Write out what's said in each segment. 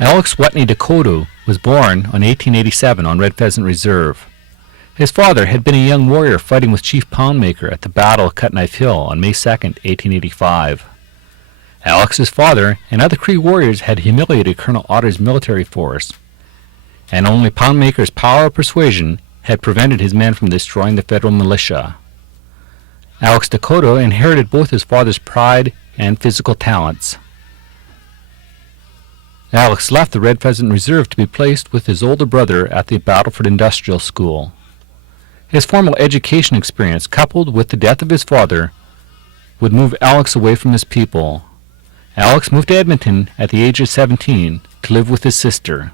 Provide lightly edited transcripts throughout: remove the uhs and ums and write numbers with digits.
Alex Wuttunee Decoteau was born in 1887 on Red Pheasant Reserve. His father had been a young warrior fighting with Chief Poundmaker at the Battle of Cutknife Hill on May 2, 1885. Alex's father and other Cree warriors had humiliated Colonel Otter's military force, and only Poundmaker's power of persuasion had prevented his men from destroying the federal militia. Alex Decoteau inherited both his father's pride and physical talents. Alex left the Red Pheasant Reserve to be placed with his older brother at the Battleford Industrial School. His formal education experience, coupled with the death of his father, would move Alex away from his people. Alex moved to Edmonton at the age of 17 to live with his sister.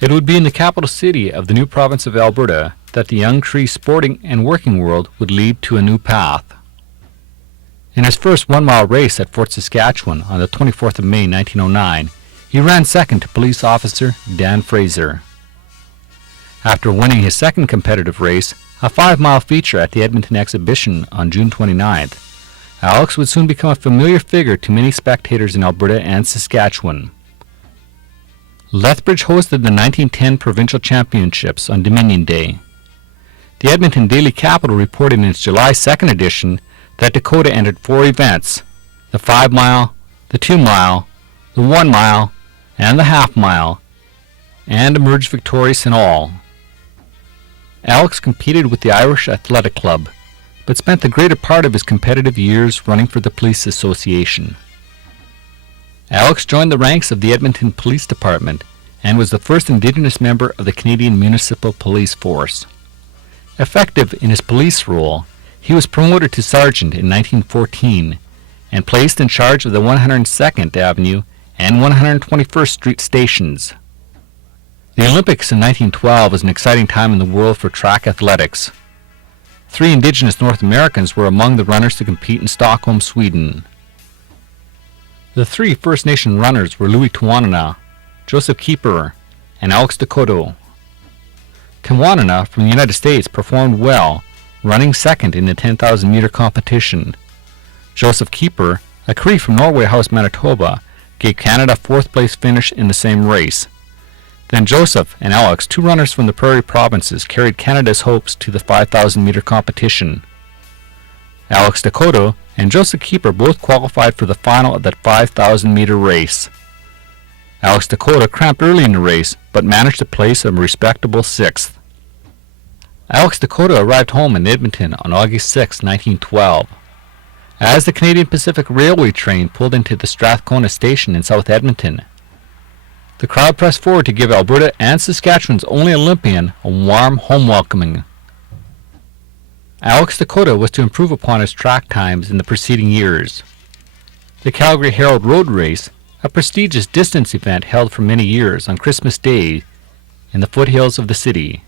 It would be in the capital city of the new province of Alberta that the young Cree sporting and working world would lead to a new path. In his first 1-mile race at Fort Saskatchewan on the 24th of May 1909, he ran second to police officer Dan Fraser. After winning his second competitive race, a 5-mile feature at the Edmonton Exhibition on June 29th, Alex would soon become a familiar figure to many spectators in Alberta and Saskatchewan. Lethbridge hosted the 1910 Provincial Championships on Dominion Day. The Edmonton Daily Capital reported in its July 2nd edition that Decoteau entered 4 events: the 5-mile, the 2-mile, the 1-mile, and the half-mile, and emerged victorious in all. Alex competed with the Irish Athletic Club, but spent the greater part of his competitive years running for the Police Association. Alex joined the ranks of the Edmonton Police Department and was the first Indigenous member of the Canadian Municipal Police Force. Effective in his police role, he was promoted to sergeant in 1914 and placed in charge of the 102nd Avenue and 121st Street stations. The Olympics in 1912 was an exciting time in the world for track athletics. 3 Indigenous North Americans were among the runners to compete in Stockholm, Sweden. The 3 First Nation runners were Louis Wuttunee, Joseph Keeper, and Alex Decoteau. Wuttunee from the United States performed well, running second in the 10,000-meter competition. Joseph Keeper, a Cree from Norway House, Manitoba, gave Canada a 4th-place finish in the same race. Then Joseph and Alex, 2 runners from the Prairie Provinces, carried Canada's hopes to the 5,000-meter competition. Alex Decoteau and Joseph Keeper both qualified for the final of that 5,000-meter race. Alex Decoteau cramped early in the race, but managed to place a respectable 6th. Alex Decoteau arrived home in Edmonton on August 6, 1912. As the Canadian Pacific Railway train pulled into the Strathcona station in South Edmonton, the crowd pressed forward to give Alberta and Saskatchewan's only Olympian a warm home welcoming. Alex Decoteau was to improve upon his track times in the preceding years. The Calgary Herald Road Race, a prestigious distance event held for many years on Christmas Day in the foothills of the city.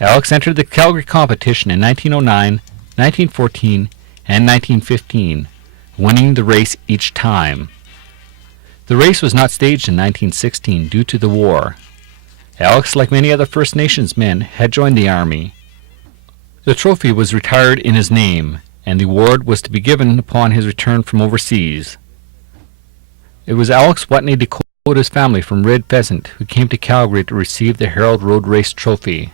Alex entered the Calgary competition in 1909, 1914, and 1915, winning the race each time. The race was not staged in 1916 due to the war. Alex, like many other First Nations men, had joined the Army. The trophy was retired in his name, and the award was to be given upon his return from overseas. It was Alex Wuttunee Decoteau's family from Red Pheasant who came to Calgary to receive the Herald Road Race trophy.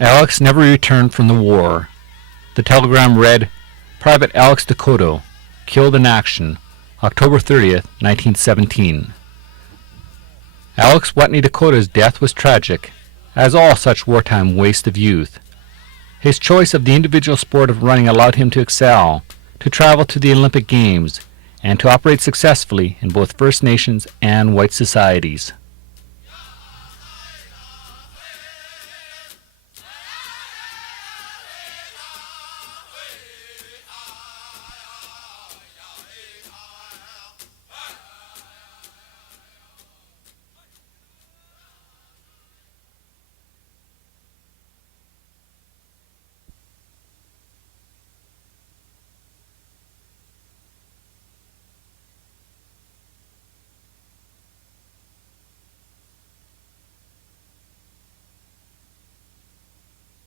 Alex never returned from the war. The telegram read, "Private Alex Decoteau, killed in action, October 30th, 1917. Alex Wuttunee Decoteau's death was tragic, as all such wartime waste of youth. His choice of the individual sport of running allowed him to excel, to travel to the Olympic Games, and to operate successfully in both First Nations and white societies.